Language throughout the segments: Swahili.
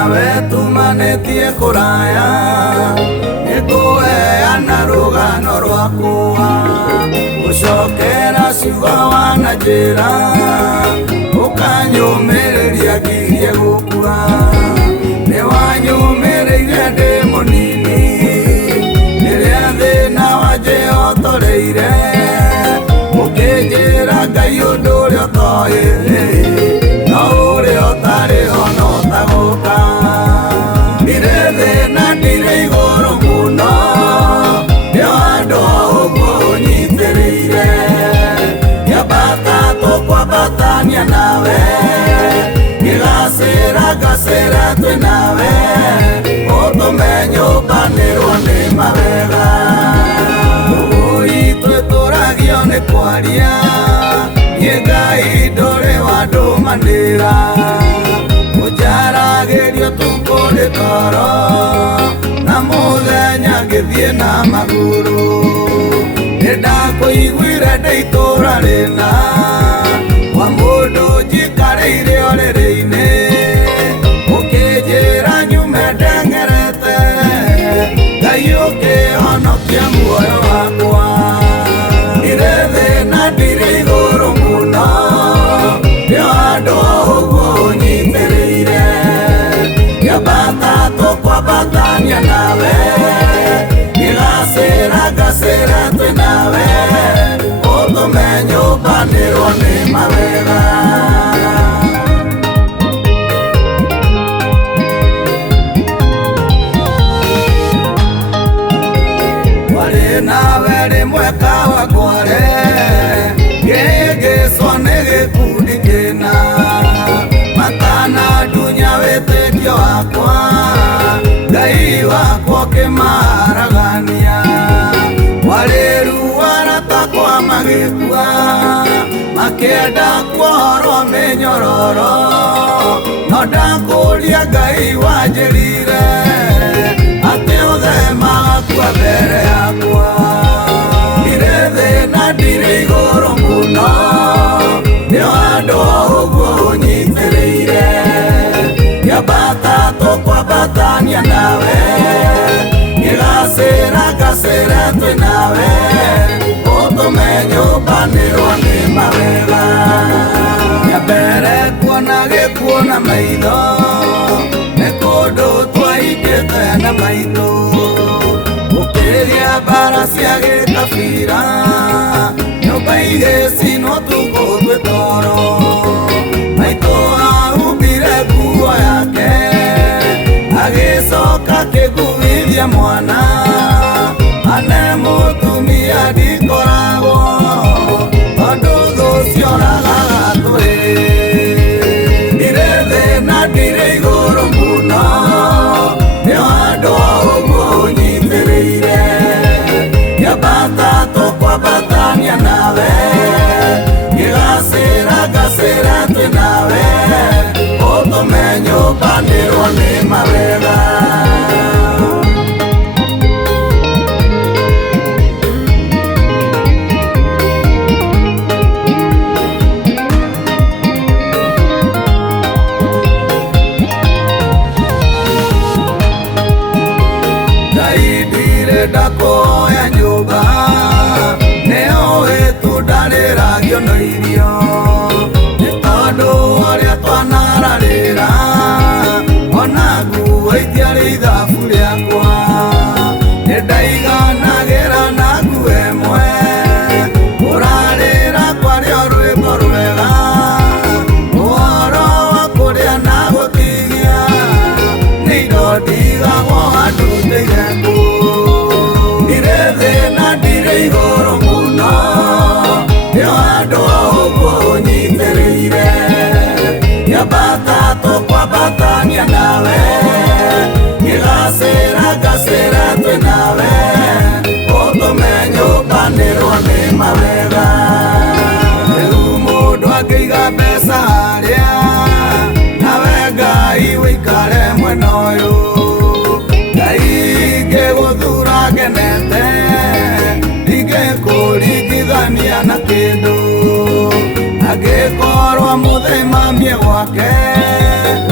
nawe tumanĩtie kũraya, nĩngũheana rũgano rwakwa, gũcokera ciugo wananjĩra, ũkanyũmĩrĩria ngirie gũkua. Nĩwanyũmĩrĩire ndĩ mũnini, rĩrĩa thĩna wanjĩhotoreire, ũkĩnjĩra Ngai ũndũ ũrĩa ũtoĩ, no ũrĩa ũtarĩ ho no ũtagũka. Ndirĩ thĩna ndirĩ igũrũ mũno, nĩo andũ ũguo ũnyitĩrĩire, ngĩambata tũkwambatania nawe, ngĩgacĩra ngacĩra twĩ nawe, ũtũme nyũmbanĩrwo nĩ mawega. Ũgũi twĩtũragio nĩ kwaria, niĩ Ngai ndũrĩ wandũmanĩra, ũnjaragĩrio ũtukũ nĩ toro, na mũthenya ngĩthiĩ na magũrũ. Nĩndakũiguire ndĩ itũũra rĩna, kwa mũndũ njikarĩire ũrĩrĩ-inĩ, ũkĩnjĩra nyume ndeng'erete, Ngai ũkĩhonokia muoyo wakwa. Ndirĩ thĩna ndirĩ igũrũ mũno, nĩo andũ ũguo ũnyitĩrĩire, ngĩambata tũkwambatania nawe, ngĩgacĩra ngacĩra twĩ nawe, ũtũme nyũmbanĩrwo nĩ mawega. Warĩ nawe rĩmwe Kawangware, ngĩhĩngĩcwo nĩ gĩkundi kĩna, matanandunya wĩtĩkio wakwa, Ngai wakwa ũkĩmaaragania. Warĩ ruara takwa magĩkua, makĩenda kuohorwo mĩnyororo, no ndakũria Ngai wanjĩrire, atĩ ũthemaga kua mbere yakwa. Ndirĩ thĩna ndirĩ igũrũ mũno, nĩo andũ ũguo ũnyitĩrĩire, ngĩambata tũkwambatania nawe, ngĩgacĩra ngacĩra twĩ nawe, ũtũme nyũmbanĩrwo nĩ mawega. Nyambere kuona gĩkuo na maitho, nĩ kũndũ twaingĩte na maitũ, gũkĩria mbara cia gĩkabira, nyũmba igĩcinwo tukũ twĩ toro. Maitũ ahumbire nguo yake, agĩcoka akĩngumithia mwana, ane mũtumia ndikoragwo, tondũ thũ cioragaga tũrĩ. Ndirĩ thĩna ndirĩ igũrũ mũno, nĩo andũ ũguo ũnyitĩrĩire, ngĩambata tũkwambatania nawe, ngĩgacĩra ngacĩra twĩ nawe, ũtũme nyũmbanĩrwo nĩ mawega. Ngai ndirenda kuoya nyũmba, nĩũĩ tundarĩragio na irio, nĩ tondũ ũrĩa twanararĩra, ona nguo itiarĩ ithabu rĩakwa. Nĩndaiganagĩra na nguo ĩmwe, ũrarĩra kwarĩo rwĩmbo rwega, ũhoro wa kũrĩa na gũtigia, nĩ indo ndigagwo handũ ndĩige kũ. Ndirĩ thĩna ndirĩ igũrũ mũno, nĩo andũ ũguo ũnyitĩrĩire, ngĩambata tũkwambatania nawe, ngĩgacĩra ngacĩra twĩ nawe, ũtũme nyũmbanĩrwo nĩ mawega. Rĩu mũndũ angĩiga mbeca harĩa, nawe Ngai wĩikare mwena ũyũ, Ngai ngĩgũthura ngenete, ndingĩkũringithania na kĩndũ, angĩkorwo mũthemamie gwake,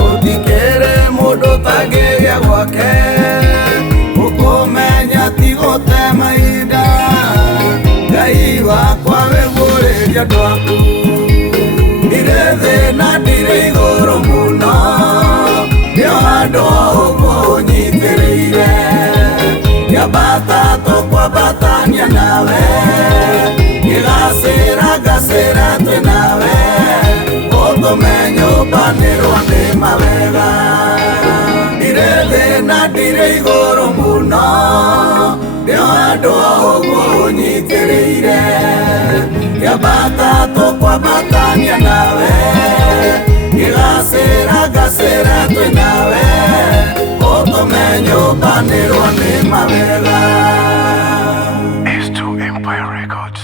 ũtikĩrĩ mũndũ tangĩgĩa gwake ũkũmenya ti gũte mahinda Ngai wakwa wĩguũrĩria andũ aku ndirĩ thĩ na ndirĩ igũrũ mũno nĩo handũ ũguo ũnyitĩrĩire Nyambata tũkwambatania nawe ngĩgacĩra ngacĩra twĩ nawe ũtũme nyũmbanĩrwo nĩ mawega ndirĩ thĩ na ndirĩ igũrũ mũno nĩo handũ ũguo ũnyitĩrĩire Nyambata tũkwambatania nawe ngĩgacĩra ngacĩra twĩ nawe ũtũme nyũmbanĩrwo nĩ mawega S2 Empire Records.